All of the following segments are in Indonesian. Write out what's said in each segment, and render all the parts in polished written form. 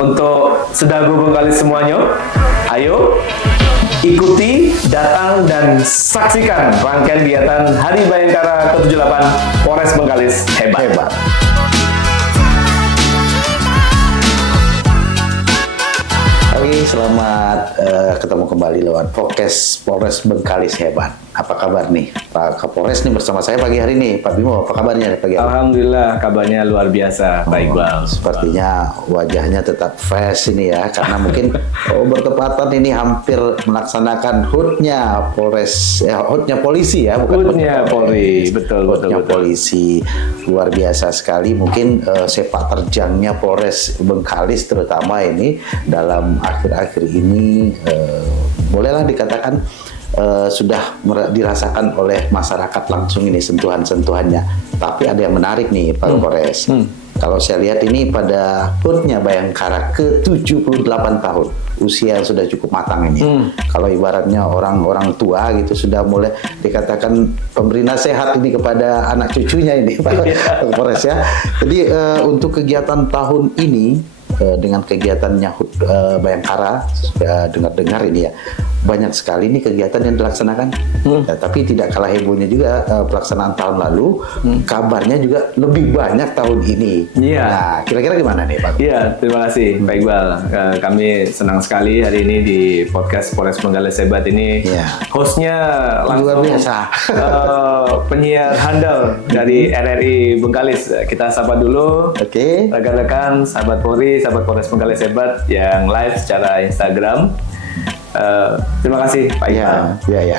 Untuk sedagu Bengkalis semuanya, ayo ikuti, datang, dan saksikan rangkaian kegiatan Hari Bayangkara ke-78 Polres Bengkalis Hebat. Oke, selamat ketemu kembali lewat podcast Polres Bengkalis Hebat. Apa kabar nih Pak Kapolres nih bersama saya pagi hari ini. Pak Bimo, apa kabarnya pagi hari? Alhamdulillah, kabarnya luar biasa, Pak Iqbal. Sepertinya wajahnya tetap fresh ini ya, karena mungkin bertepatan ini hampir melaksanakan HUT-nya Polres, HUT-nya polisi ya, bukan HUT-nya Polri, betul. Polisi luar biasa sekali. Mungkin sepak terjangnya Polres Bengkalis terutama ini dalam akhir-akhir ini bolehlah dikatakan sudah dirasakan oleh masyarakat langsung ini sentuhan-sentuhannya. Tapi ada yang menarik nih Pak Kapolres. Kalau saya lihat ini pada HUT-nya Bayangkara ke-78 tahun. Usia yang sudah cukup matang ini. Kalau ibaratnya orang-orang tua gitu sudah mulai dikatakan pemberi nasihat ini kepada anak cucunya ini Pak Kapolres ya. Jadi untuk kegiatan tahun ini dengan kegiatannya HUT Bayangkara, dengar-dengar ini ya, banyak sekali nih kegiatan yang dilaksanakan. Ya, tapi tidak kalah hebohnya juga pelaksanaan tahun lalu, kabarnya juga lebih banyak tahun ini. Nah, kira-kira gimana nih Pak? Iya, terima kasih Pak Iqbal. Kami senang sekali hari ini di podcast Polres Bengkalis Hebat ini. Hostnya langsung luar biasa. Penyiar handal dari RRI Bengkalis. Kita sapa dulu. Oke. Rekan-rekan, sahabat Polri, sahabat Polres Bengkalis Hebat yang live secara Instagram. Terima kasih Pak Iqbal. Ya.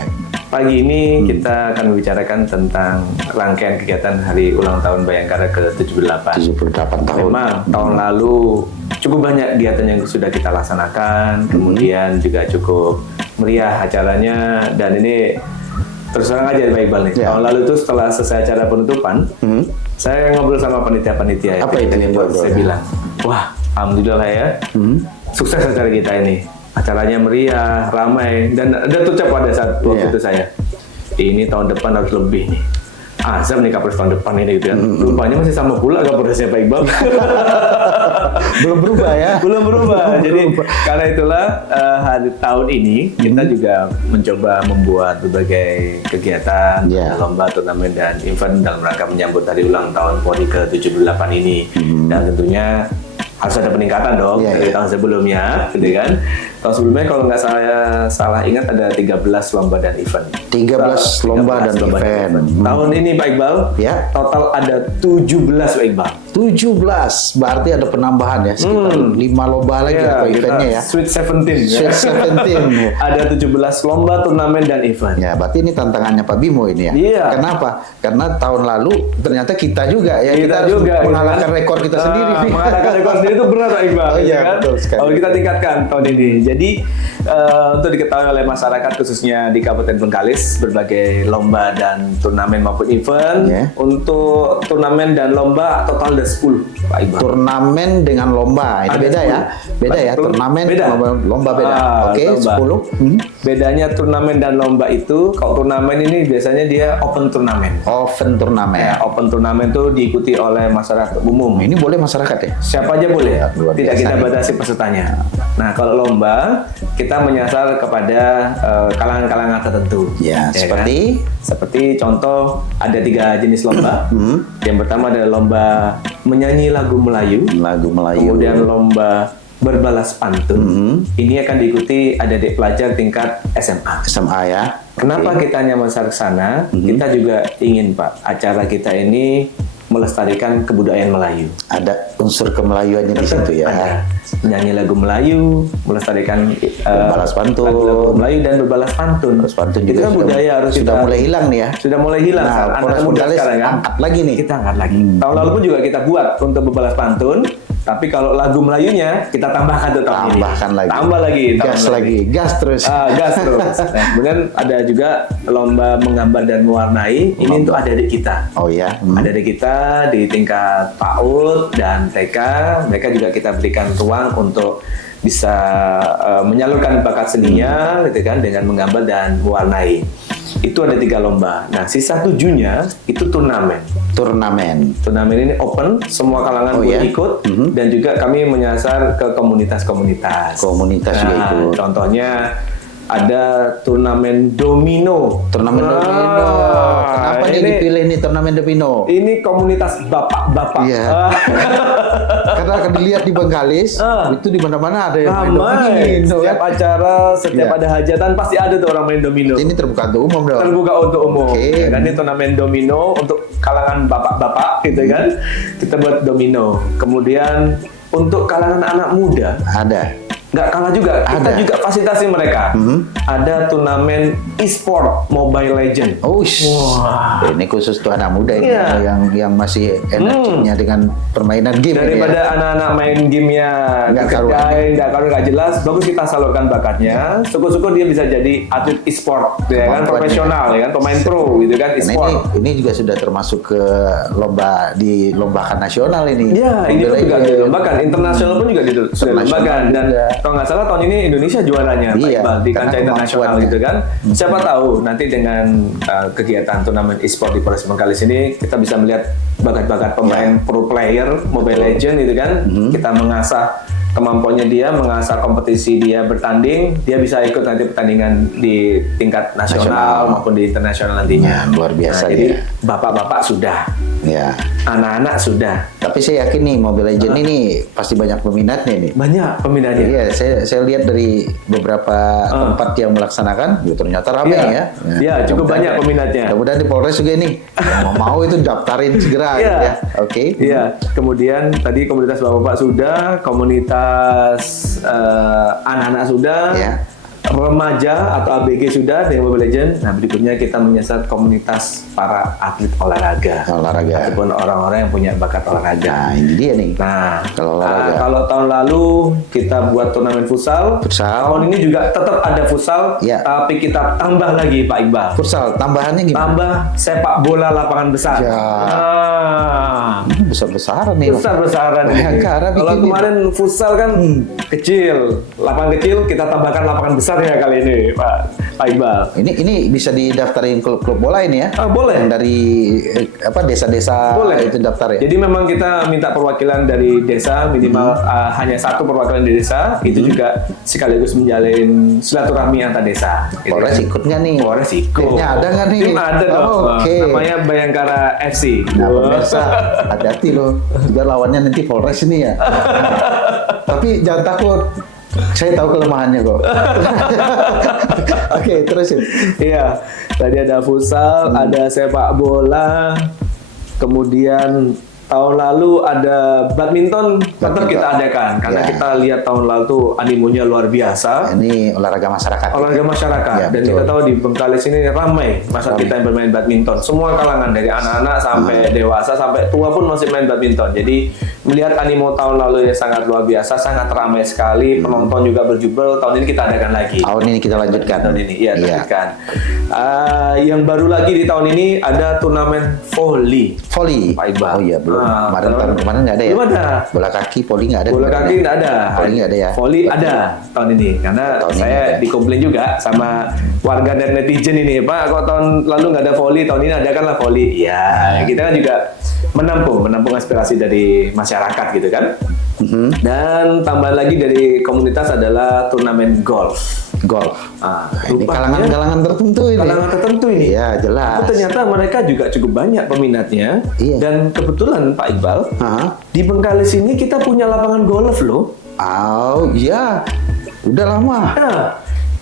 Pagi ini kita akan membicarakan tentang rangkaian kegiatan Hari Ulang Tahun Bayangkara ke-78. 78 tahun. Memang tahun lalu cukup banyak kegiatan yang sudah kita laksanakan, kemudian juga cukup meriah acaranya, dan ini terus terang aja Pak Iqbal nih. Tahun lalu itu setelah selesai acara penutupan, saya ngobrol sama panitia-panitia. Apa itu yang saya bilang, wah alhamdulillah ya, sukses acara kita ini. Acaranya meriah, ramai, dan ada tuh pada saat waktu itu saya, ini tahun depan harus lebih nih. Azam nih Kapolres tahun depan ini gitu kan. Rupanya masih sama pula Kapolresnya Pak Iqbal. Belum berubah ya? Belum berubah. Jadi karena itulah hari tahun ini kita juga mencoba membuat berbagai kegiatan, lomba, turnamen, dan event dalam rangka menyambut hari ulang tahun Polri ke-78 ini. Dan tentunya harus ada peningkatan dong dari tahun sebelumnya, gitu kan. Tahun sebelumnya kalau nggak salah ingat ada 13 lomba dan event. 13 lomba dan event. Tahun ini Pak Iqbal, total ada 17 Pak Iqbal. 17, berarti ada penambahan ya, sekitar 5 lomba lagi eventnya ya. Sweet 17. Sweet 17. Ada 17 lomba, turnamen, dan event. Ya, berarti ini tantangannya Pak Bimo ini ya. Iya. Kenapa? Karena tahun lalu ternyata kita juga ya, kita juga mengalahkan rekor kita sendiri. Mengalahkan rekor sendiri itu benar Pak Iqbal. Oh iya, kan? betul sekali. Kalau kita tingkatkan tahun ini. Jadi untuk diketahui oleh masyarakat khususnya di Kabupaten Bengkalis, berbagai lomba dan turnamen maupun event. Untuk turnamen dan lomba total ada 10 Pak Iqbal. Turnamen dengan lomba ini ada beda 10. Ya. Beda ya, turnamen beda. Lomba beda. Oke, 10. Bedanya turnamen dan lomba itu, kalau turnamen ini biasanya dia open turnamen. Open turnamen. Ya, open turnamen itu diikuti oleh masyarakat umum. Ini boleh masyarakat ya? Siapa aja boleh. Tidak kita batasi pesertanya. Nah, kalau lomba kita menyasar kepada kalangan-kalangan tertentu. Ya, seperti kan? Seperti contoh ada 3 jenis lomba. Yang pertama adalah lomba menyanyi lagu Melayu. Kemudian lomba berbalas pantun. Ini akan diikuti adik-adik pelajar tingkat SMA. SMA ya. Kenapa kita hanya menyasar ke sana? Kita juga ingin Pak, acara kita ini melestarikan kebudayaan Melayu. Ada unsur kemelayuannya di situ ya. Ada. Menyanyi lagu Melayu, melestarikan berbalas pantun, lagu Melayu dan berbalas pantun. Itu kan budaya harus sudah mulai hilang nih ya. Sudah mulai hilang. Nah, anak muda sekarang kan. Angkat lagi nih. Kita angkat lagi. Tahun lalu pun juga kita buat untuk berbalas pantun. Tapi kalau lagu Melayunya kita tambahkan tuh tahun ini. Tambah lagi. Gas terus. Gas terus. Nah, kemudian ada juga lomba menggambar dan mewarnai. Ini untuk adik-adik kita. Oh ya. Adik-adik kita di tingkat PAUD dan TK, mereka juga kita berikan ruang untuk bisa menyalurkan bakat seninya, gitu kan, dengan menggambar dan mewarnai. Itu ada 3 lomba. Nah, sisa 7-nya itu turnamen. Turnamen ini open, semua kalangan boleh ikut, dan juga kami menyasar ke komunitas-komunitas. Juga ikut. Contohnya ada turnamen domino. Domino. Kenapa ini dipilih nih turnamen domino? Ini komunitas bapak-bapak. Iya. Karena akan dilihat di Bengkalis, itu di mana-mana ada yang main domino. Setiap acara, setiap ada hajatan pasti ada tuh orang main domino. Ini terbuka untuk umum dong. Terbuka untuk umum. Okay. Dan ini turnamen domino untuk kalangan bapak-bapak gitu kan. Kita buat domino. Kemudian untuk kalangan anak muda ada. Nggak kalah juga, kita juga fasilitasi mereka. Ada turnamen e-sport Mobile Legend. Ini khusus tuh anak muda ini yang masih energinya dengan permainan game. Daripada anak-anak main gamenya nggak jelas, bagus kita salurkan bakatnya. Syukur-syukur dia bisa jadi atlet e-sport, ya kan, profesional, ya kan, pemain pro gitu kan, e-sport. Ini juga sudah termasuk ke lomba dilombakan nasional ini. Iya, ini juga dilombakan, internasional pun juga dilombakan dan kalau nggak salah tahun ini Indonesia juaranya Pak Iqbal di kancah internasional gitu kan. Siapa tahu nanti dengan kegiatan turnamen e-sport di Polres Bengkalis ini kita bisa melihat bakat-bakat pemain pro player Mobile Legend gitu kan. Kita mengasah kemampuannya dia, mengasah kompetisi dia bertanding, dia bisa ikut nanti pertandingan di tingkat nasional maupun di internasional nantinya. Luar biasa. Jadi bapak-bapak sudah, anak-anak sudah. Tapi saya yakin nih Mobile Legend ini pasti banyak peminatnya nih. Banyak peminatnya. Iya, saya lihat dari beberapa tempat yang melaksanakan, ternyata ramai ya. Iya, cukup banyak peminatnya. Mudah-mudahan di Polres juga nih, mau itu daftarin segera gitu ya. Oke. Iya, kemudian tadi komunitas bapak-bapak sudah, komunitas anak-anak sudah, remaja atau ABG sudah dengan Mobile Legend. Nah, berikutnya kita menyasar komunitas para atlet olahraga. Ataupun orang-orang yang punya bakat olahraga. Nah, ini dia nih. Nah, kalau tahun lalu kita buat turnamen futsal. Tahun ini juga tetap ada futsal, tapi kita tambah lagi Pak Iqbal. Futsal, tambahannya gimana? Tambah sepak bola lapangan besar. Besar-besaran nih. Besar-besaran nih. Kalau kemarin futsal kan kecil, lapangan kecil, kita tambahkan lapangan besar ya kali ini, Pak Iqbal. Ini bisa didaftarin klub-klub bola ini ya? Boleh. Yang dari desa-desa itu daftar ya? Jadi memang kita minta perwakilan dari desa minimal hanya satu perwakilan di desa. Itu juga sekaligus menjalin silaturahmi antar desa. Polres ikut nggak nih? Polres ikut. Timnya ada nggak nih? Tim ada dong. Namanya Bayangkara FC. Nah, pemirsa, hati-hati loh. Juga lawannya nanti Polres ini ya. Tapi jangan takut. Saya tahu kelemahannya kok. Oke, terusin. Iya, tadi ada futsal, ada sepak bola, kemudian tahun lalu ada badminton tetap kita adakan karena kita lihat tahun lalu tuh animonya luar biasa. Ini olahraga masyarakat. Dan kita tahu di Bengkalis ini ramai kita yang bermain badminton. Semua kalangan dari anak-anak sampai dewasa sampai tua pun masih main badminton. Jadi melihat animo tahun lalu yang sangat luar biasa, sangat ramai sekali. Penonton juga berjubel. Tahun ini kita adakan lagi. Tahun ini kita lanjutkan. Tahun ini, lanjutkan. Yang baru lagi di tahun ini ada turnamen volley. Pak Iqbal. Oh iya, belum. Tahun kemarin nggak ada ya? Belum ada. Bola kaki, volley nggak ada. Bola kaki nggak ada. Volley nggak ada ya? Volley ada tahun ini karena saya dikomplain juga sama warga dan netizen ini, Pak, kok tahun lalu nggak ada volley, tahun ini adakanlah volley. Ya, kita kan juga menampung aspirasi dari masyarakat gitu kan. Dan tambahan lagi dari komunitas adalah turnamen golf. Ini kalangan tertentu ini. Iya, jelas. Tapi ternyata mereka juga cukup banyak peminatnya. Dan kebetulan Pak Iqbal, di Bengkalis ini kita punya lapangan golf loh. Oh iya, udah lama.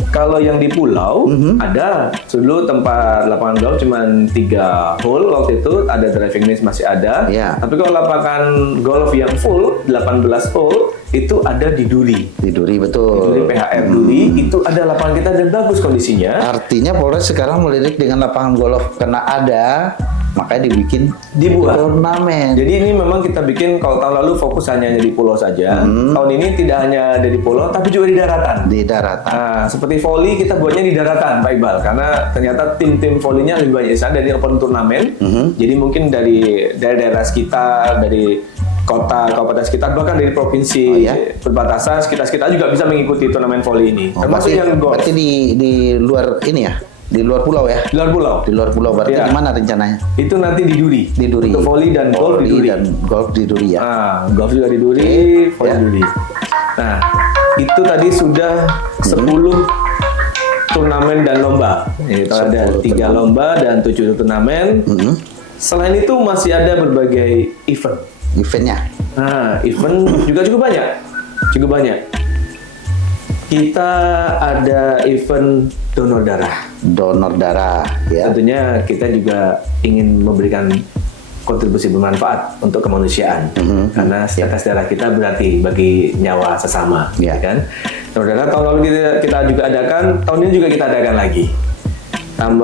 Kalau yang di pulau ada dulu tempat lapangan golf cuma 3 hole waktu itu, ada driving range masih ada. Tapi kalau lapangan golf yang full 18 hole itu ada di Duri. Di Duri, betul. Di Duri PHR Duri itu ada lapangan kita dan bagus kondisinya. Artinya Polres sekarang melirik dengan lapangan golf karena ada, makanya dibuat turnamen. Jadi ini memang kita bikin, kalau tahun lalu fokus hanya di pulau saja. Tahun ini tidak hanya ada di pulau tapi juga di daratan. Nah, seperti volley kita buatnya di daratan, Pak Iqbal, karena ternyata tim-tim volleynya lebih banyak dari open turnamen. Jadi mungkin dari daerah sekitar, dari kota, kabupaten sekitar, bahkan dari provinsi perbatasan sekitar juga bisa mengikuti turnamen volley ini. Termasuk yang golf. Berarti di luar ini ya? Di luar pulau ya? Di luar pulau. Di luar pulau berarti Ya. di mana rencananya? Itu nanti di Duri. Di Duri. Untuk volley dan golf di Duri. Dan golf di Duri ya. Golf juga di Duri, volley Ya. di Duri. Nah, itu tadi sudah 10 turnamen dan lomba. Itu ada 3 lomba dan 7 turnamen. Selain itu masih ada berbagai event. Eventnya? Nah, event juga cukup banyak. Cukup banyak. Kita ada event donor darah. Donor darah ya. Tentunya kita juga ingin memberikan kontribusi bermanfaat untuk kemanusiaan. Karena tetes darah kita berarti bagi nyawa sesama. Ya. Kan? Donor darah tahun lalu kita juga adakan, tahun ini juga kita adakan lagi.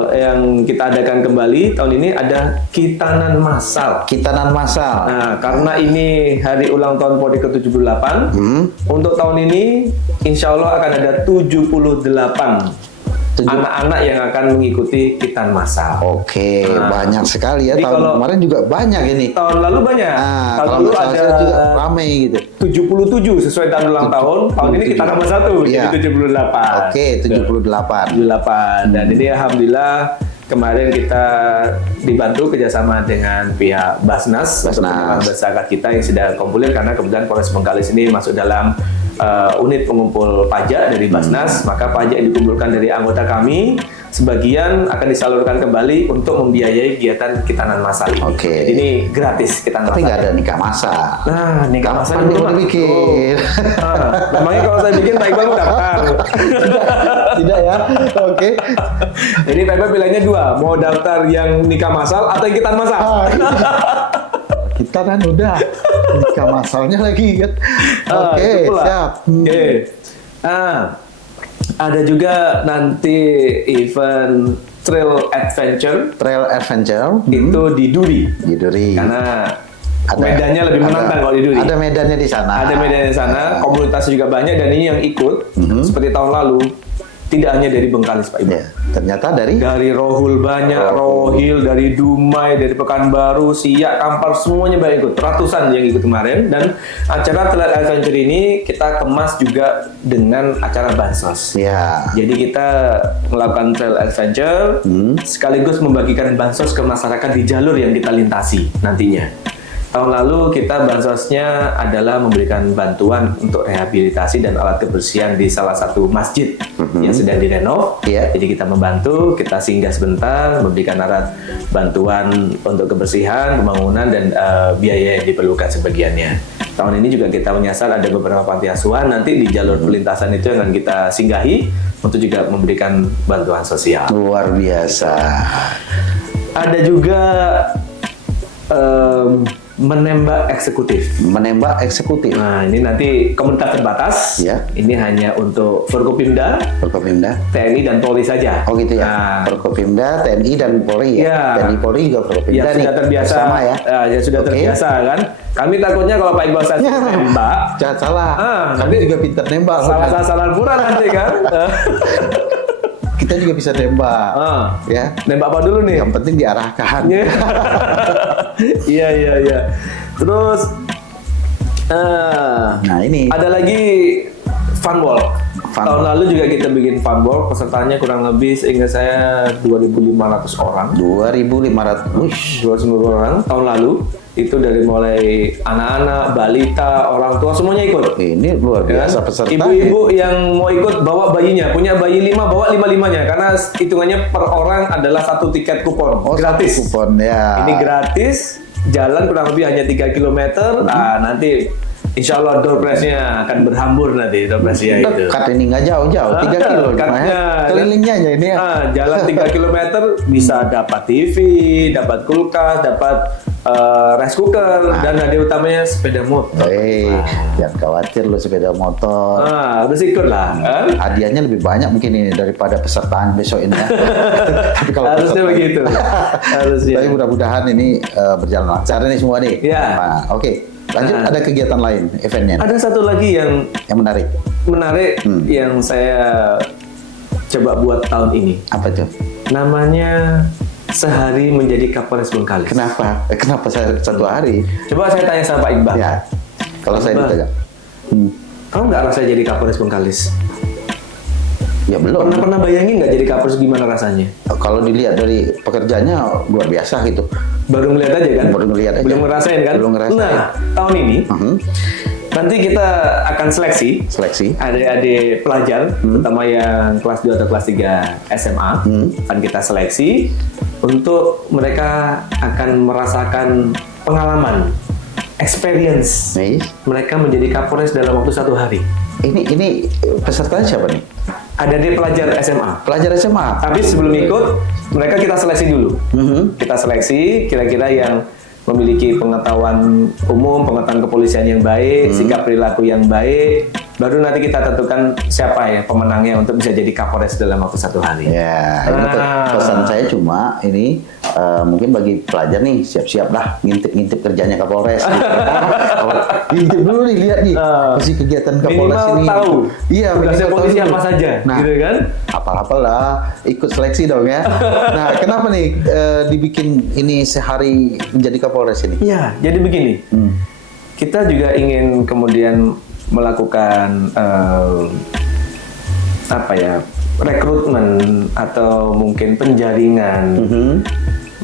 Yang kita adakan kembali tahun ini ada kitanan massal. Kitanan massal. Nah, karena ini hari ulang tahun PORI ke-78, untuk tahun ini insya Allah akan ada 78 anak-anak yang akan mengikuti kitan massal. Oke, Nah, banyak sekali ya. jadi Tahun kalau- kemarin juga banyak ini. Tahun lalu banyak. Nah, tahun kalau lalu nggak salah ada saya juga ramai gitu. 77 sesuai tahun ulang tahun. Tahun ini kita tambah 1 Iya. jadi 78. Oke, 78. 78. Dan ini alhamdulillah kemarin kita dibantu kerjasama dengan pihak Basnas untuk pengenalan berzakat kita yang sedang kompulir karena kebetulan Polres Bengkalis ini masuk dalam unit pengumpul pajak dari Basnas, maka pajak yang dikumpulkan dari anggota kami sebagian akan disalurkan kembali untuk membiayai kegiatan kitanan massal ini. Oke. Jadi ini gratis kitanan Tapi massal. nggak ada nikah massal. Nah, nikah Kapan massal nih belum mau dibikin? Memangnya kalau saya bikin Pak Iqbal mau daftar. Tidak ya? Oke. Jadi Pak Iqbal pilihannya 2, mau daftar yang nikah massal atau yang kitanan massal. Kita kan udah nikah masalnya lagi kan. Oke, itu pula. siap. Oke. Ada juga nanti event Trail Adventure Trail Adventure itu di Duri. di Duri. Karena medannya lebih menantang kalau di Duri. Ada medannya di sana. Ada medannya di sana, komunitasnya juga banyak dan ini yang ikut seperti tahun lalu tidak hanya dari Bengkalis Pak Iqbal. Ya, ternyata dari Rohul banyak, Rohil, dari Dumai, dari Pekanbaru, Siak, Kampar, semuanya banyak ikut. Ratusan yang ikut kemarin. Dan acara Trail Adventure ini kita kemas juga dengan acara bansos. ya. Jadi kita melakukan Trail Adventure sekaligus membagikan bansos ke masyarakat di jalur yang kita lintasi nantinya. Tahun lalu kita bansosnya adalah memberikan bantuan untuk rehabilitasi dan alat kebersihan di salah satu masjid yang sedang direnov. Iya. Jadi kita membantu, kita singgah sebentar, memberikan alat bantuan untuk kebersihan, pembangunan dan biaya yang diperlukan sebagiannya. Tahun ini juga kita menyasar ada beberapa panti asuhan nanti di jalur perlintasan itu yang akan kita singgahi untuk juga memberikan bantuan sosial. Luar biasa. Ada juga menembak eksekutif. Menembak eksekutif. Nah, ini nanti komunitas terbatas. Ya. Ini hanya untuk Forkopimda, Forkopimda. TNI dan Polri saja. Oh gitu ya. Nah, Forkopimda, TNI dan Polri ya. Iya. TNI Polri juga Forkopimda yang nih. sudah terbiasa, Sama ya. yang sudah Oke. terbiasa kan. Kami takutnya kalau Pak Iqbal saya nembak, Jangan salah. Kami nanti juga pintar nembak. salah sasaran pura nanti kan. Kita juga bisa nembak. Ya. Nembak apa dulu nih? Yang penting diarahkan. Iya, iya, iya. Terus, Nah ini. ada lagi fun walk. Fun Tahun walk. lalu juga kita bikin fun walk, pesertanya kurang lebih seingat saya 2.500 orang. 2.500. Wush. 290 orang tahun lalu. Itu dari mulai anak-anak, balita, orang tua semuanya ikut. Ini luar Ya biasa kan? pesertanya. Ibu-ibu yang mau ikut bawa bayinya, punya bayi 5 bawa 5-5-nya karena hitungannya per orang adalah 1 tiket kupon Oh, gratis. kupon ya. Ini gratis, jalan kurang lebih hanya 3 km. Nah, nanti insya Allah door prize-nya akan berhambur nanti door prize-nya itu. Dekat ini nggak jauh-jauh, 3 kilo cuma ya. Kelilingnya aja ini ya. Jalan 3 km bisa dapat TV, dapat kulkas, dapat rice cooker, dan hadiah utamanya sepeda motor. Jangan khawatir lu sepeda motor. Udah ikut lah. Kan? Hadiahnya lebih banyak mungkin ini daripada pesertaan besok ini ya. Tapi kalau Harusnya peserta- begitu. Harusnya. Tapi mudah-mudahan ini berjalan lancar ini semua nih. Iya. Nah, oke. Lanjut ada kegiatan lain, eventnya Ada satu lagi yang menarik. yang saya coba buat tahun ini. Apa tuh? Namanya Sehari Menjadi Kapolres Bengkalis. Kenapa? Kenapa saya 1 hari? Coba saya tanya sama Pak Iqbal. Ya. Kalau saya Iqbal. ditanya. Kamu nggak rasa jadi Kapolres Bengkalis? Ya belum. Pernah bayangin nggak jadi Kapolres gimana rasanya? Kalau dilihat dari pekerjaannya luar biasa gitu. Baru ngeliat aja kan? Baru ngeliat aja. Belum ngerasain kan? Belum ngerasain. Nah, tahun ini nanti kita akan seleksi adik-adik pelajar, terutama yang kelas 2 atau kelas 3 SMA, akan kita seleksi untuk mereka akan merasakan pengalaman, experience mereka menjadi Kapolres dalam waktu 1 hari. Ini pesertanya siapa nih? Ada di pelajar SMA. Pelajar SMA. Tapi sebelum ikut, mereka kita seleksi dulu. Kita seleksi kira-kira yang memiliki pengetahuan umum, pengetahuan kepolisian yang baik, sikap perilaku yang baik. Baru nanti kita tentukan siapa ya pemenangnya untuk bisa jadi Kapolres dalam waktu 1 hari. Ya, ini pesan saya cuma ini mungkin bagi pelajar nih siap-siap lah ngintip-ngintip kerjanya Kapolres. Ngintip dulu nih, lihat nih masih kegiatan Kapolres minimal ini. Tahu. Iya, tugasnya polisi apa saja, nah, gitu kan? Apal-apal lah, ikut seleksi dong ya. Nah, kenapa nih dibikin ini sehari menjadi Kapolres ini? Iya, jadi begini. Kita juga ingin kemudian melakukan rekrutmen atau mungkin penjaringan,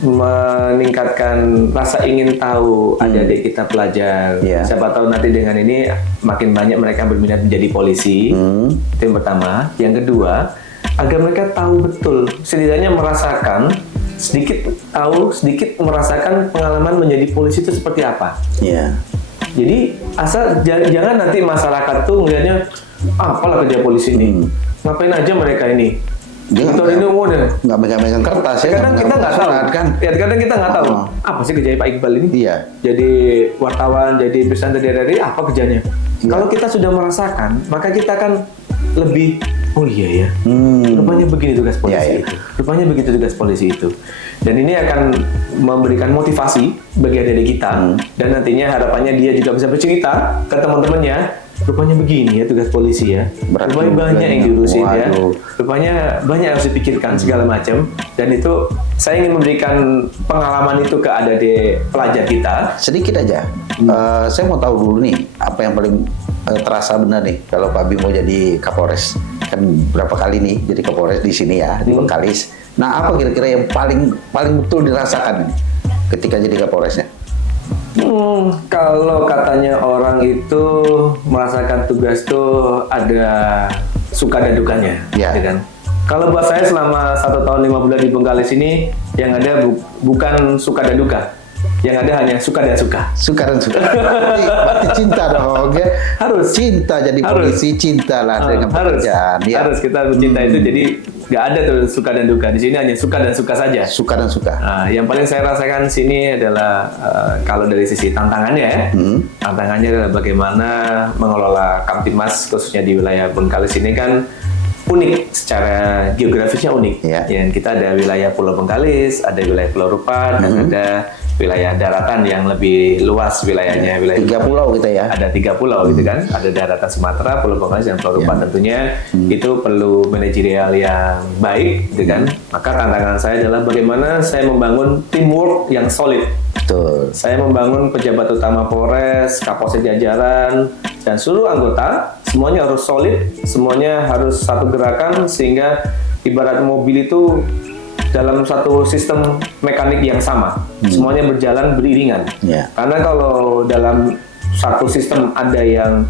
meningkatkan rasa ingin tahu adik-adik kita pelajar. Siapa tahu nanti dengan ini makin banyak mereka berminat menjadi polisi. Itu yang pertama. Yang kedua, agar mereka tahu betul, setidaknya merasakan sedikit merasakan pengalaman menjadi polisi itu seperti apa. Jadi asal jangan nanti masyarakat tuh melihatnya apalah kerja polisi ini, ngapain aja mereka ini. Gitu ini nggak megang-megang kertas ya. Kadang kita nggak tahu kan. Ya, kadang kita nggak tahu apa sih kerjanya Pak Iqbal ini. Jadi wartawan, jadi presenter dari apa kerjanya. Kalau kita sudah merasakan, maka kita akan lebih ya. Rupanya begini tugas polisi itu. Rupanya begitu tugas polisi itu. Dan ini akan memberikan motivasi bagi adik-adik kita, dan nantinya harapannya dia juga bisa bercerita ke teman-temannya, rupanya begini ya tugas polisi ya, rupanya banyak yang diurusin ya, rupanya banyak yang harus dipikirkan segala macam. Dan itu saya ingin memberikan pengalaman itu ke adik-adik pelajar kita. Sedikit aja, saya mau tahu dulu nih, apa yang paling terasa benar nih kalau Pak Bimo jadi Kapolres? Kan berapa kali nih jadi Kapolres di sini ya, di Bengkalis. Nah, apa kira-kira yang paling betul dirasakan ketika jadi Kapolresnya? Kalau katanya orang itu merasakan tugas tuh ada suka dan dukanya, kan? Kalau buat saya selama 1 tahun 5 bulan di Bengkalis ini, yang ada bukan suka dan duka. Yang ada hanya suka dan suka. Suka dan suka. Berarti cinta dong, ya. Harus. Cinta jadi polisi, cintalah dengan pekerjaan. Harus kita harus cinta itu, jadi nggak ada tuh suka dan duka. Di sini hanya suka dan suka saja. Suka dan suka. Yang paling saya rasakan sini adalah kalau dari sisi tantangannya ya. Tantangannya adalah bagaimana mengelola Kamtibmas khususnya di wilayah Bengkalis ini kan unik, secara geografisnya unik. Yang kita ada wilayah Pulau Bengkalis, ada wilayah Pulau Rupan, dan ada wilayah daratan yang lebih luas wilayahnya. Wilayah 3 pulau gitu ya? Ada 3 pulau gitu kan. Ada daratan Sumatera, Pulau Bengkalis, dan Pulau Rupan. Tentunya itu perlu manajerial yang baik gitu kan. Maka tantangan saya adalah bagaimana saya membangun teamwork yang solid. Betul. Saya membangun pejabat utama Polres, Kapolsek jajaran, dan seluruh anggota, semuanya harus solid, semuanya harus satu gerakan, sehingga ibarat mobil itu dalam satu sistem mekanik yang sama, semuanya berjalan beriringan. Karena kalau dalam satu sistem ada yang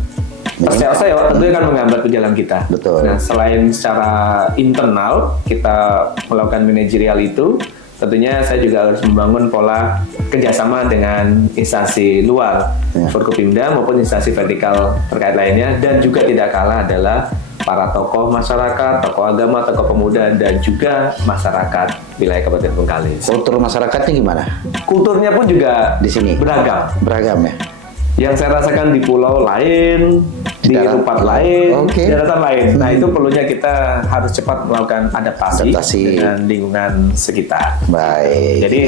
terseok-seok, tentunya akan menghambat perjalanan kita. Nah, selain secara internal kita melakukan manajerial itu, tentunya saya juga harus membangun pola kerjasama dengan instansi luar, Forkopimda maupun instansi vertikal terkait lainnya, dan juga tidak kalah adalah para tokoh masyarakat, tokoh agama, tokoh pemuda, dan juga masyarakat wilayah Kabupaten Bengkalis. Kultur masyarakatnya gimana? Kulturnya pun juga di sini beragam. Beragam ya? Yang saya rasakan di pulau lain, di tempat lain, daratan lain. Nah, itu perlunya kita harus cepat melakukan adaptasi dengan lingkungan sekitar. Baik. Jadi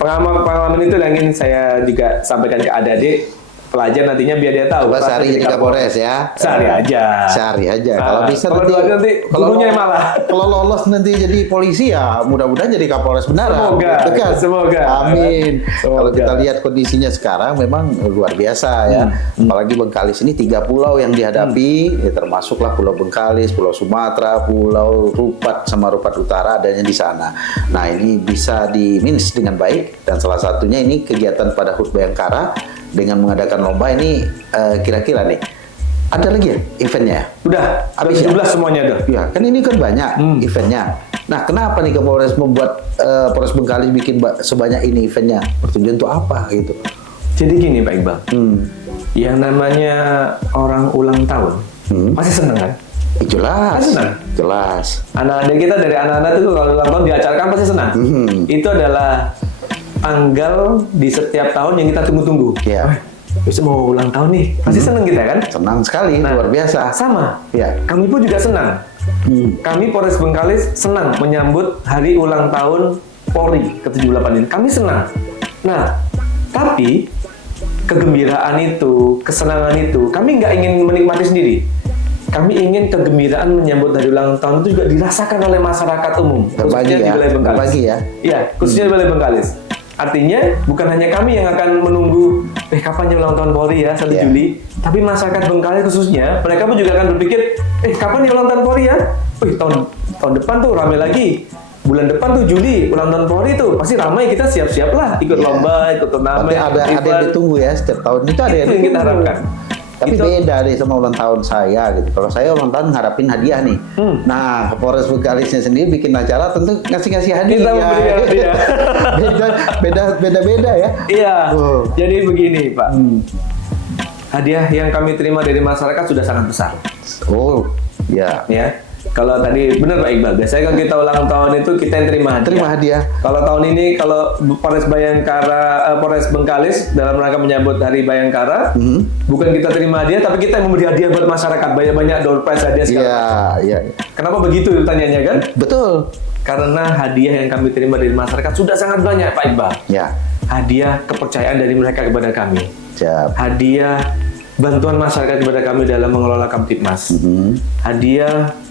pengalaman itu yang ingin saya juga sampaikan ke adik-adik. pelajar nantinya biar dia tahu. Coba sehari jadi Kapolres ya. Sehari aja. Sehari aja. Nah, Kalau bisa kalau nanti, dua nanti gurunya yang malah. Kalau lolos nanti jadi polisi ya mudah-mudahan jadi Kapolres beneran. Semoga. Gitu kan? Semoga. Amin. Semoga. Kalau kita lihat kondisinya sekarang memang luar biasa ya. Apalagi Bengkalis ini 3 pulau yang dihadapi, ya termasuklah Pulau Bengkalis, Pulau Sumatera, Pulau Rupat sama Rupat Utara adanya di sana. Nah ini bisa di-manage dengan baik dan salah satunya ini kegiatan pada HUT Bayangkara dengan mengadakan lomba ini kira-kira nih ada lagi ya eventnya? Udah, Habis 17 ya? semuanya udah. Ya, kan ini kan banyak eventnya. Nah, kenapa nih Kapolres membuat Polres Bengkalis bikin sebanyak ini eventnya? Bertujuan untuk apa gitu? Jadi gini Pak Iqbal, yang namanya orang ulang tahun pasti seneng kan? Jelas. Senang. Jelas. Anak-anak kita dari anak-anak itu kalau ulang tahun diacarkan pasti senang. Itu adalah tanggal di setiap tahun yang kita tunggu-tunggu. Ya. Besok mau ulang tahun nih, pasti seneng kita kan? Senang sekali, Nah, luar biasa. Sama. Ya. Kami pun juga senang. Kami Polres Bengkalis senang menyambut hari ulang tahun Polri ke-78 ini. Kami senang. Nah, tapi kegembiraan itu, kesenangan itu, kami nggak ingin menikmati sendiri. Kami ingin kegembiraan menyambut hari ulang tahun itu juga dirasakan oleh masyarakat umum, Berbagi khususnya di ya, wilayah Bengkalis. berbagi ya. Iya, khususnya di wilayah Bengkalis. Artinya bukan hanya kami yang akan menunggu kapan ya ulang tahun Polri ya 1 Yeah. Juli, tapi masyarakat Bengkalis khususnya mereka pun juga akan berpikir kapan ya ulang tahun Polri ya? Tahun depan tuh ramai lagi. Bulan depan tuh Juli ulang tahun Polri tuh pasti ramai, kita siap-siap lah ikut Yeah. lomba, ikut turnamen. Tapi ada yang event. ditunggu ya setiap tahun itu ada yang Itu yang kita harapkan. Tapi Itu- beda deh sama ulang tahun saya gitu. Kalau saya ulang tahun ngarapin hadiah nih. Nah, Polres Bengkalisnya sendiri bikin acara tentu ngasih hadiah. Kita memberikan hadiah. beda ya. Iya. Oh. Jadi begini Pak, hadiah yang kami terima dari masyarakat sudah sangat besar. Oh, ya. Ya. Kalau tadi benar Pak Iqbal, biasanya kalau kita ulang tahun itu kita yang terima hadiah. Terima hadiah. Kalau tahun ini kalau Polres Bayangkara, Polres Bengkalis dalam rangka menyambut Hari Bayangkara, bukan kita terima hadiah, tapi kita yang memberi hadiah buat masyarakat, banyak door prize hadiah segala. Iya, iya. Kenapa begitu pertanyaannya kan? Betul. Karena hadiah yang kami terima dari masyarakat sudah sangat banyak Pak Iqbal. Ya. Hadiah kepercayaan dari mereka kepada kami. Siap. Hadiah bantuan masyarakat kepada kami dalam mengelola Kamtibmas. Hadiah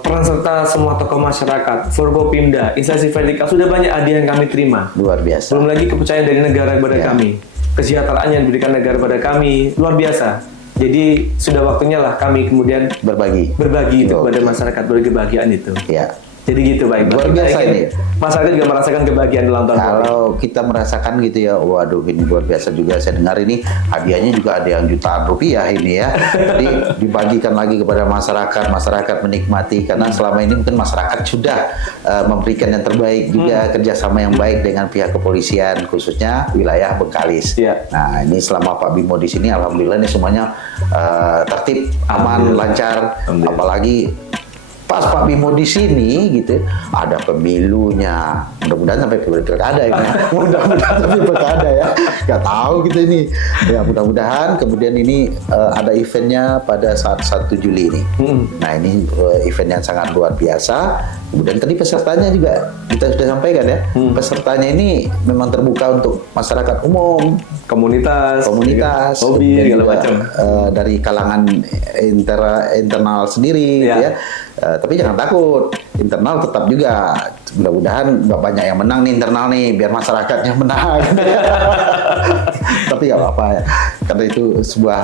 peran serta semua tokoh masyarakat, Forkopimda, instansi vertikal, sudah banyak hadiah yang kami terima. Luar biasa. Belum lagi kepercayaan dari negara kepada Ya. kami, kesejahteraan yang diberikan negara kepada kami, luar biasa. Jadi sudah waktunya lah kami kemudian Berbagi. berbagi itu Oke. kepada masyarakat, berbagi kebahagiaan itu. Ya. Jadi gitu Pak Iqbal. Luar Kita biasa ingin ini. masyarakat juga merasakan kebahagiaan ulang tahun. Kalau kita merasakan gitu ya, waduh ini luar biasa juga. Saya dengar ini hadiahnya juga ada yang jutaan rupiah ini ya. Jadi dibagikan lagi kepada masyarakat menikmati karena selama ini mungkin masyarakat sudah memberikan yang terbaik juga, kerjasama yang baik dengan pihak kepolisian khususnya wilayah Bengkalis. Iya. Nah ini selama Pak Bimo di sini, alhamdulillah ini semuanya tertib, aman, Alhamdulillah. lancar, Alhamdulillah. apalagi pas Pak Bimo di sini gitu ada pemilunya, mudah-mudahan sampai pilkada ini ya. Mudah-mudahan sampai pilkada ya, nggak tahu kita ini ya, mudah-mudahan kemudian ini ada eventnya pada saat 1 Juli ini. Nah ini event yang sangat luar biasa. Kemudian tadi pesertanya juga kita sudah sampaikan ya, pesertanya ini memang terbuka untuk masyarakat umum, komunitas, komunitas, hobi, kemudian segala juga, macam. dari kalangan internal sendiri, Ya. gitu ya. Tapi jangan takut, internal tetap juga. Mudah-mudahan nggak banyak yang menang nih internal nih, biar masyarakatnya menang. Tapi nggak apa-apa ya, karena itu sebuah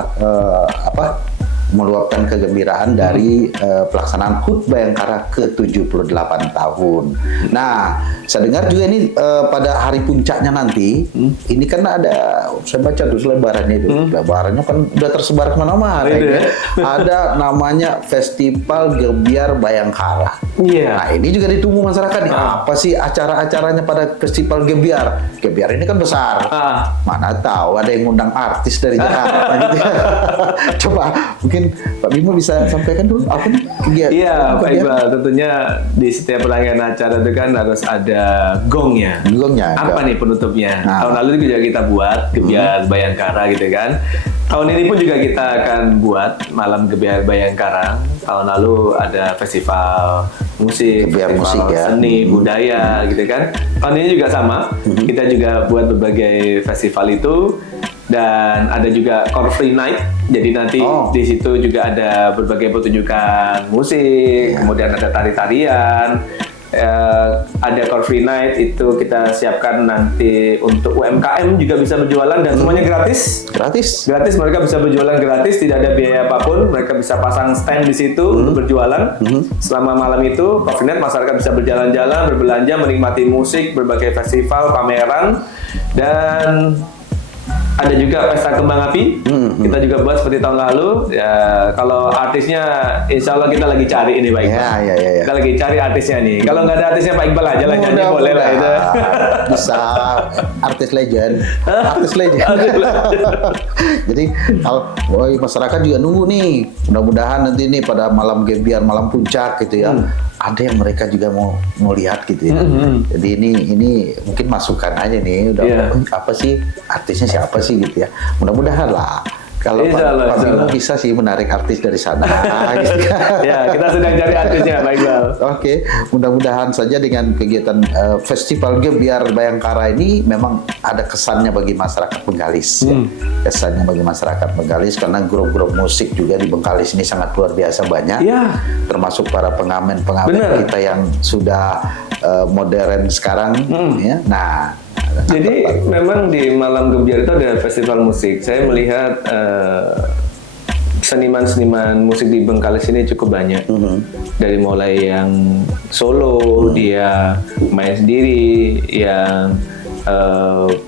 meluapkan kegembiraan dari pelaksanaan HUT Bayangkara ke-78 tahun. Nah, saya dengar juga ini pada hari puncaknya nanti, ini kan ada, saya baca tuh selebarannya itu, selebarannya kan udah tersebar kemana-mana. Itu ya. ya. Ada namanya Festival Gebiar Bayangkara. Iya. Nah, ini juga ditunggu masyarakat nih. Apa sih acara-acaranya pada Festival Gebiar? Gebiar ini kan besar. Mana tahu ada yang ngundang artis dari Jakarta gitu ya. Coba mungkin Pak Bimo bisa sampaikan dulu apa nih kegiatan? Iya, Pak Iqbal, tentunya di setiap rangkaian acara itu kan harus ada gongnya. Gongnya. Apa nih penutupnya? Nah. Tahun lalu juga kita buat Gebiar Bayangkara gitu kan. Tahun ini pun juga kita akan buat Malam Gebiar Bayangkara. Tahun lalu ada festival musik, Gebiar festival musik ya. seni, budaya gitu kan. Tahun ini juga sama. Kita juga buat berbagai festival itu. dan ada juga Core Free Night. Jadi nanti di situ juga ada berbagai pertunjukan musik, kemudian ada tari-tarian. Ada Core Free Night itu kita siapkan nanti untuk UMKM juga bisa berjualan dan semuanya gratis. Gratis. Mereka bisa berjualan gratis, tidak ada biaya apapun. Mereka bisa pasang stand di situ untuk berjualan. Selama malam itu Core Free Night masyarakat bisa berjalan-jalan, berbelanja, menikmati musik, berbagai festival, pameran, dan ada juga pesta kembang api. Kita juga buat seperti tahun lalu. Ya, kalau artisnya, insya Allah kita lagi cari ini Pak Iqbal. Ya. Kita lagi cari artisnya nih. Kalau nggak ada artisnya Pak Iqbal aja lah nyanyi, boleh lah itu. Bisa artis legend. Jadi kalau masyarakat juga nunggu nih. Mudah-mudahan nanti nih pada malam Gebiar, malam puncak gitu ya. Ada yang mereka juga mau lihat gitu ya. Jadi ini mungkin masukan aja nih. Apa sih artisnya siapa sih gitu ya. Mudah-mudahan lah. Kalau Pak Bimo bisa sih menarik artis dari sana. Gitu. Ya, kita sedang cari artisnya, Pak Iqbal. Oke, mudah-mudahan saja dengan kegiatan Festival Gebiar Bayangkara ini memang ada kesannya bagi masyarakat Bengkalis. Ya. Kesannya bagi masyarakat Bengkalis karena grup-grup musik juga di Bengkalis ini sangat luar biasa banyak. Ya. Termasuk para pengamen-pengamen kita yang sudah modern sekarang. Ya. Nah, jadi memang di Malam Gebiar itu ada festival musik. Saya melihat seniman-seniman musik di Bengkalis ini cukup banyak. Dari mulai yang solo, dia main sendiri, yang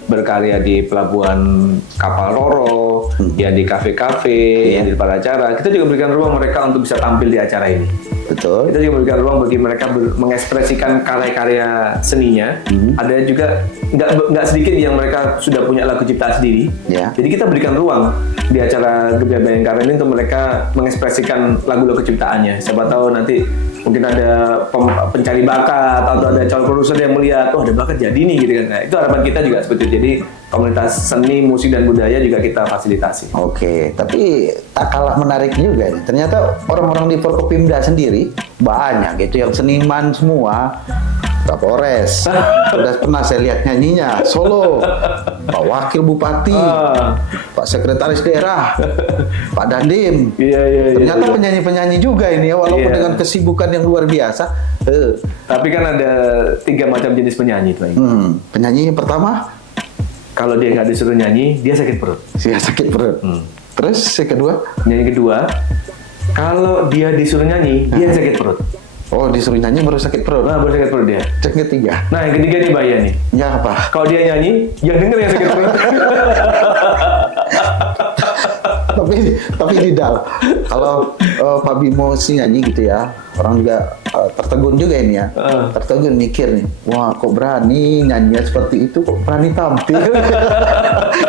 berkarya di pelabuhan kapal Roro, ya di kafe-kafe, yang di depan acara. Kita juga berikan ruang mereka untuk bisa tampil di acara ini. Betul. Kita juga memberikan ruang bagi mereka mengekspresikan karya-karya seninya. Ada juga nggak sedikit yang mereka sudah punya lagu ciptaan sendiri. Jadi kita berikan ruang di acara Gebiar Bayangkara ini untuk mereka mengekspresikan lagu-lagu ciptaannya. Siapa tahu nanti mungkin ada pencari bakat atau ada calon produser yang melihat, oh ada bakat jadi nih gitu kan. Nah, itu harapan kita juga seperti itu. Jadi komunitas seni, musik, dan budaya juga kita fasilitasi. Oke, tapi tak kalah menarik juga nih. Ternyata orang-orang di Forkopimda sendiri banyak itu yang seniman semua. Kapolres, sudah pernah saya lihat nyanyinya, solo, Pak Wakil Bupati, Pak Sekretaris Daerah, Pak Dandim. Ternyata penyanyi-penyanyi juga ini ya, walaupun dengan kesibukan yang luar biasa. Tapi kan ada 3 macam jenis penyanyi tuh. Penyanyi yang pertama, kalau dia nggak disuruh nyanyi, dia sakit perut. Terus yang kedua? Penyanyi kedua, kalau dia disuruh nyanyi, dia sakit perut. Oh, disuruh nyanyi baru sakit perut? Nah, baru sakit perut dia. Cek ketiga. Nah, yang ketiga nih bahaya nih. Ya apa? Kalau dia nyanyi, yang denger yang sakit perut. tapi tidak. Kalau Pak Bimo sih nyanyi gitu ya, orang juga tertegun juga ini ya. Tertegun mikir nih, wah kok berani nyanyi seperti itu, kok berani tampil.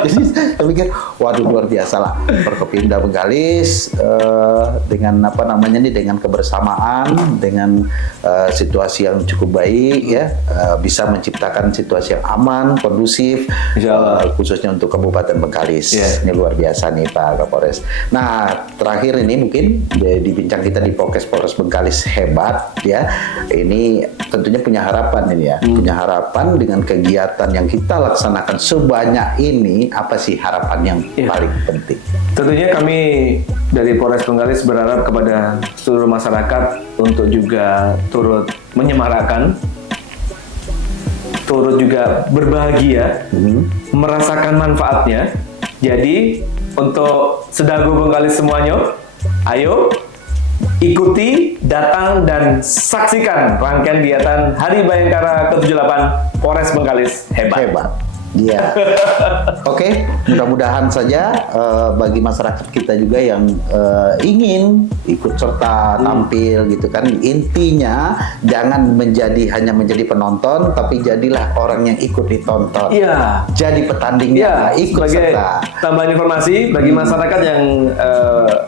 Jadi saya pikir, waduh luar biasa lah. Forkopimda Bengkalis dengan apa namanya nih, dengan kebersamaan, dengan situasi yang cukup baik ya, bisa menciptakan situasi yang aman, kondusif, khususnya untuk Kabupaten Bengkalis. Ini luar biasa nih Pak Kapolres. Nah, terakhir ini mungkin di bincang kita di Polres Bengkalis hebat ya. Ini tentunya punya harapan ini ya. Punya harapan dengan kegiatan yang kita laksanakan sebanyak ini, apa sih harapan yang paling penting? Tentunya kami dari Polres Bengkalis berharap kepada seluruh masyarakat untuk juga turut menyemarakan, turut juga berbahagia, merasakan manfaatnya. Jadi untuk sedagu Bengkalis semuanya, ayo ikuti, datang, dan saksikan rangkaian kegiatan Hari Bayangkara ke-78 Polres Bengkalis hebat. Iya. Oke, mudah-mudahan saja bagi masyarakat kita juga yang ingin ikut serta tampil gitu kan. Intinya jangan hanya menjadi penonton, tapi jadilah orang yang ikut ditonton. Iya. Jadi petandingnya, ikut serta. Tambahan informasi bagi masyarakat yang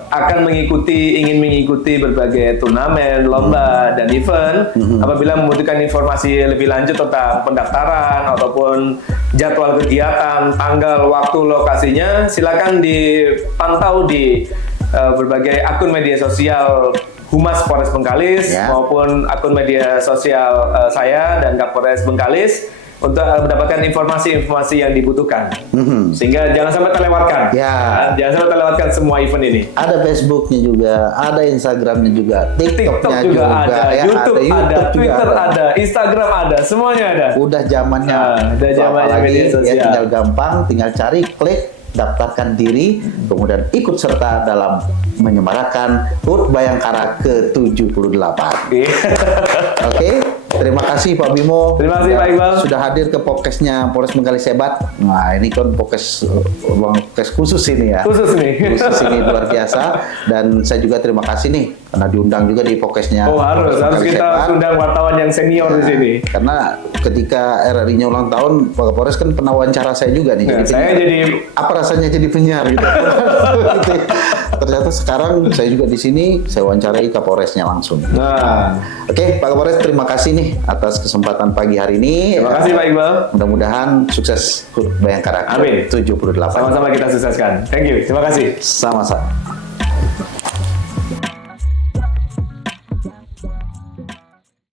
akan ingin mengikuti berbagai turnamen, lomba, dan event. Apabila membutuhkan informasi lebih lanjut tentang pendaftaran ataupun jadwal kegiatan, tanggal, waktu, lokasinya, silakan dipantau di berbagai akun media sosial Humas Polres Bengkalis maupun akun media sosial saya dan Kapolres Bengkalis. untuk mendapatkan informasi-informasi yang dibutuhkan. Sehingga jangan sampai terlewatkan. Ya. Jangan sampai terlewatkan semua event ini. Ada Facebooknya juga, ada Instagramnya juga, TikTok TikToknya juga ada, ya, YouTube ada, juga Twitter ada, Instagram ada, semuanya ada. Udah zamannya, udah zamannya apalagi media ya sosial. tinggal gampang, tinggal cari, klik, daftarkan diri, kemudian ikut serta dalam menyemarakan HUT Bayangkara ke-78. Oke, terima kasih Pak Bimo. Terima kasih Pak Iqbal. Sudah hadir ke podcastnya Polres Bengkalis Hebat. Nah, ini kan podcast khusus ini ya. Khusus nih. Khusus ini luar biasa. Dan saya juga terima kasih nih karena diundang juga di podcastnya. Oh harus kita undang wartawan yang senior di sini. Karena ketika RRI-nya ulang tahun, Pak Kapolres kan pernah wawancara saya juga nih. Nah, saya jadi apa rasanya jadi penyiar gitu. Ternyata sekarang saya juga di sini, saya wawancarai Kapolresnya langsung. Nah, Oke, Pak Kapolres, terima kasih nih atas kesempatan pagi hari ini. terima kasih Pak Iqbal. Mudah-mudahan sukses HUT Bayangkara Amin. ke-78. Sama-sama kita sukseskan. Thank you. Terima kasih. Sama-sama.